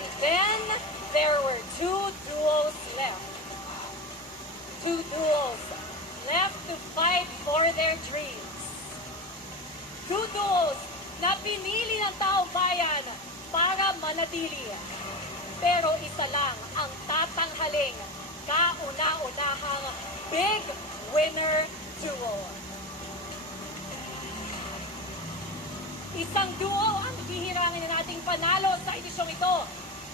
And then there were two duos left. Two duos left to fight for their dreams. Two duos na pinili ng taong bayan para manatili. Pero isa lang ang tatanghaling kauna-unahang big winner duo. Isang duo ang hihirangin na nating panalo sa edisyong ito.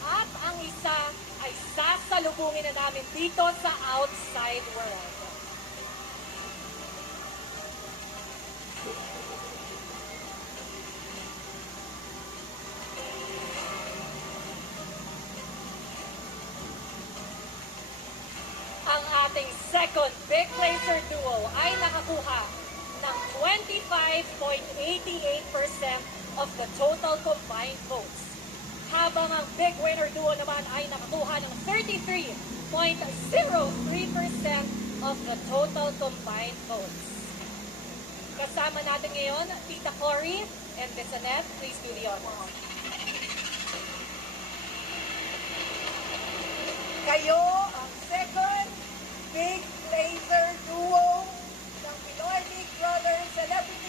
At ang isa ay sasalubungin na namin dito sa outside world. Ang ating second big placer duo ay nakakuha ng 25.88% of the total combined votes. Habang ang big winner duo naman ay nakakuha ng 33.03% of the total combined votes. Kasama natin ngayon, Tita Cory and Bissonette. Please do the honors. Kayo ang second big placer duo ng Pinoy Big Brother Celebrity